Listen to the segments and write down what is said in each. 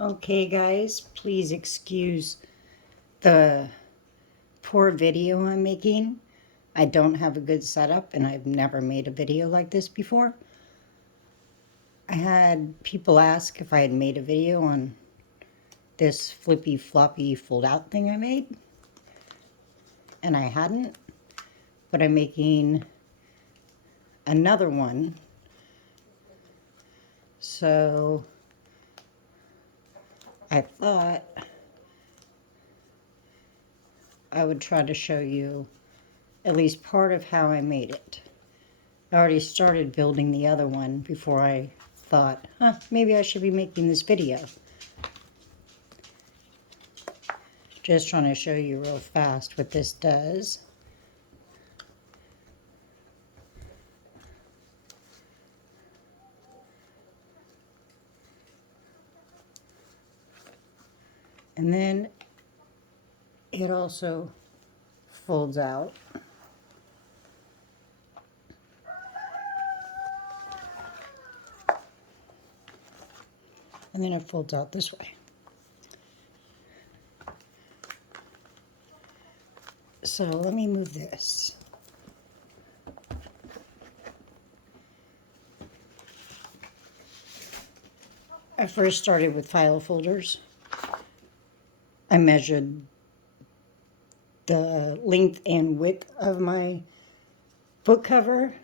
Okay guys, please excuse the poor video I'm making. I don't have a good setup and I've never made a video like this before. I had people ask if I had made a video on this flippy floppy fold out thing I made, and I hadn't, but I'm making another one. So I thought I would try to show you at least part of how I made it. I already started building the other one before I thought, maybe I should be making this video. Just trying to show you real fast what this does. And then it also folds out. And then it folds out this way. So let me move this. I first started with file folders. I measured the length and width of my book cover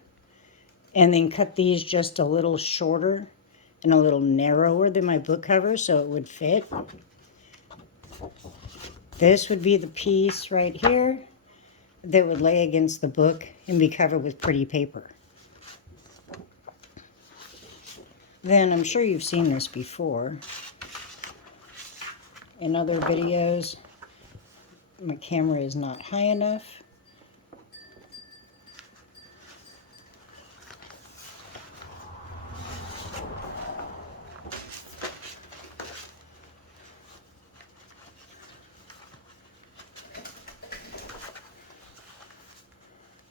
and then cut these just a little shorter and a little narrower than my book cover so it would fit. This would be the piece right here that would lay against the book and be covered with pretty paper. Then I'm sure you've seen this before in other videos. My camera is not high enough.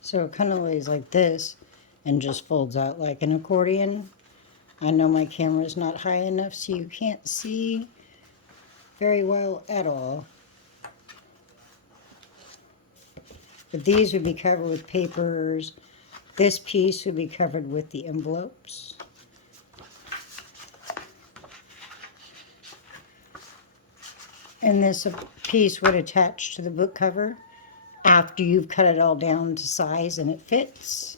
So it kind of lays like this and just folds out like an accordion. I know my camera is not high enough so you can't see very well at all. But these would be covered with papers. This piece would be covered with the envelopes. And this piece would attach to the book cover after you've cut it all down to size and it fits.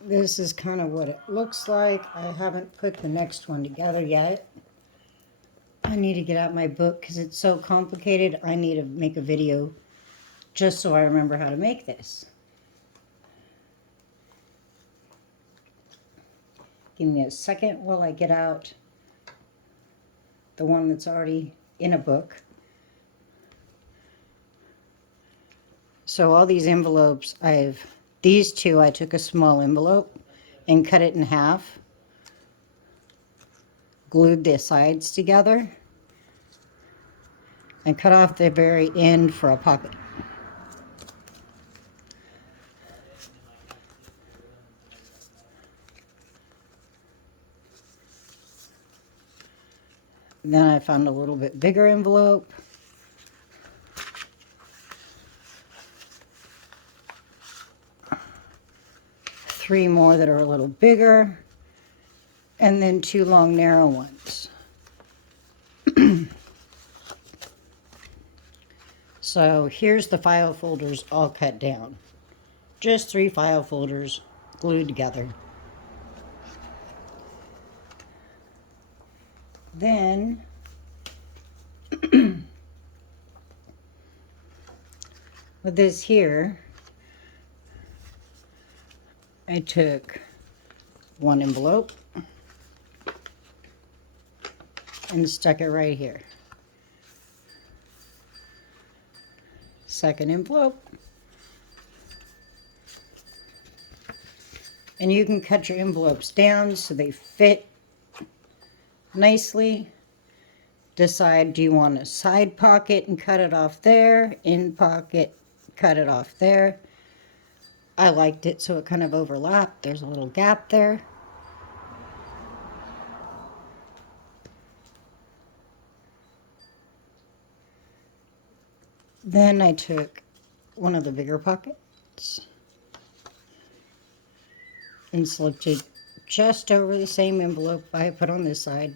This is kind of what it looks like. I haven't put the next one together yet. I need to get out my book because it's so complicated. I need to make a video just so I remember how to make this. Give me a second while I get out the one that's already in a book. So all these envelopes, these two, I took a small envelope and cut it in half, glued the sides together, and cut off the very end for a pocket. Then I found a little bit bigger envelope. Three more that are a little bigger. And then two long, narrow ones. So here's the file folders all cut down. Just 3 file folders glued together. Then with this here, I took one envelope and stuck it right here. Second envelope. And you can cut your envelopes down so they fit nicely. Decide, do you want a side pocket and cut it off there, in pocket, cut it off there. I I liked it so it kind of overlapped. There's a little gap there. Then I took one of the bigger pockets and slipped it just over the same envelope I put on this side.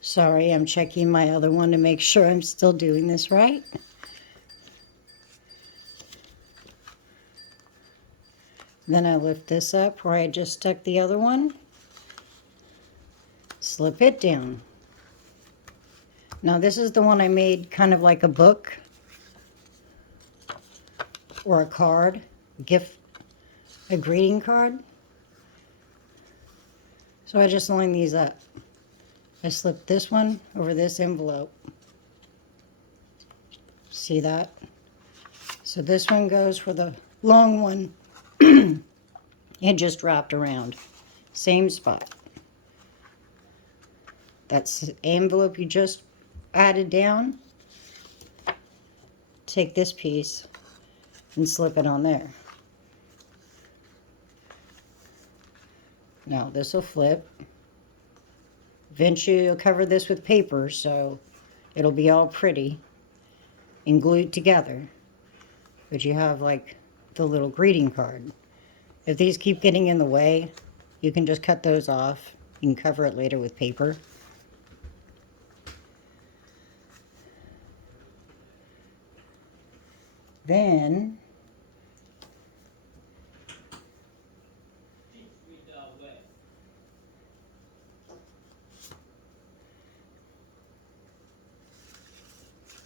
Sorry, I'm checking my other one to make sure I'm still doing this right. Then I lift this up where I just stuck the other one, slip it down. Now this is the one I made kind of like a book or a card, a greeting card. So I just line these up. I slip this one over this envelope. See that? So this one goes for the long one and just wrapped around. Same spot. That's the envelope you just added down. Take this piece and slip it on there. Now this will flip. Eventually you'll cover this with paper so it'll be all pretty and glued together. But you have like the little greeting card. If these keep getting in the way, you can just cut those off. You can cover it later with paper. Then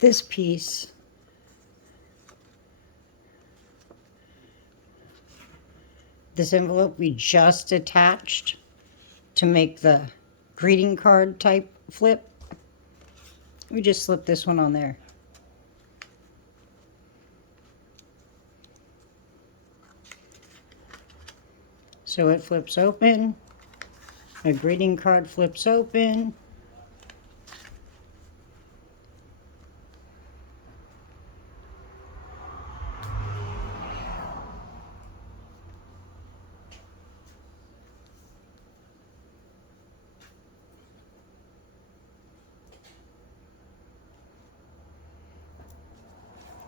this piece this envelope we just attached to make the greeting card type flip. We just slip this one on there. So it flips open, a greeting card flips open.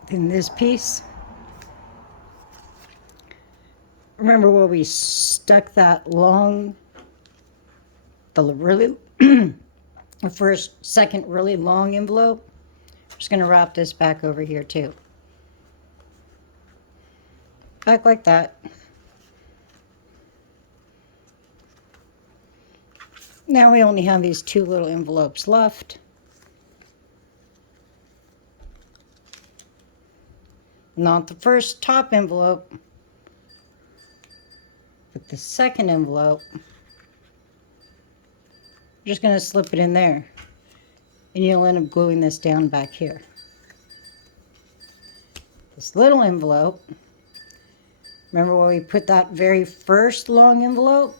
Then this piece, remember where we stuck that long, the really, the second really long envelope? I'm just going to wrap this back over here too. Back like that. Now we only have these two little envelopes left. Not the first top envelope, but the second envelope. I'm just going to slip it in there. And you'll end up gluing this down back here. This little envelope, remember where we put that very first long envelope?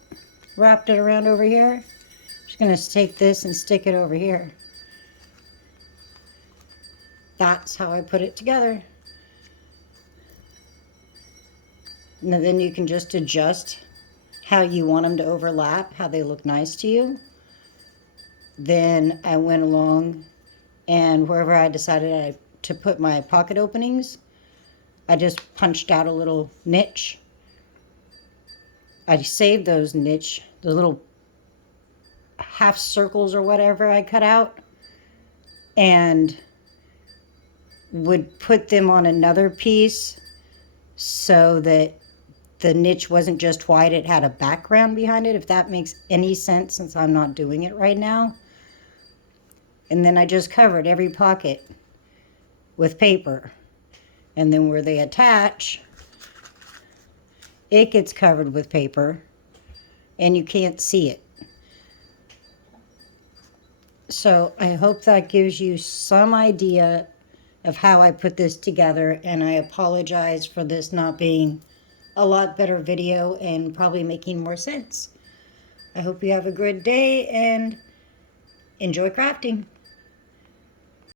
Wrapped it around over here? Just going to take this and stick it over here. That's how I put it together. And then you can just adjust how you want them to overlap, how they look nice to you. Then I went along and wherever I decided to put my pocket openings, I just punched out a little niche. I saved those niche, the little half circles or whatever I cut out, and would put them on another piece so that the niche wasn't just white, it had a background behind it, if that makes any sense, since I'm not doing it right now. And then I just covered every pocket with paper. And then where they attach, it gets covered with paper and you can't see it. So I hope that gives you some idea of how I put this together, and I apologize for this not being a lot better video and probably making more sense. I hope you have a good day, and Enjoy crafting.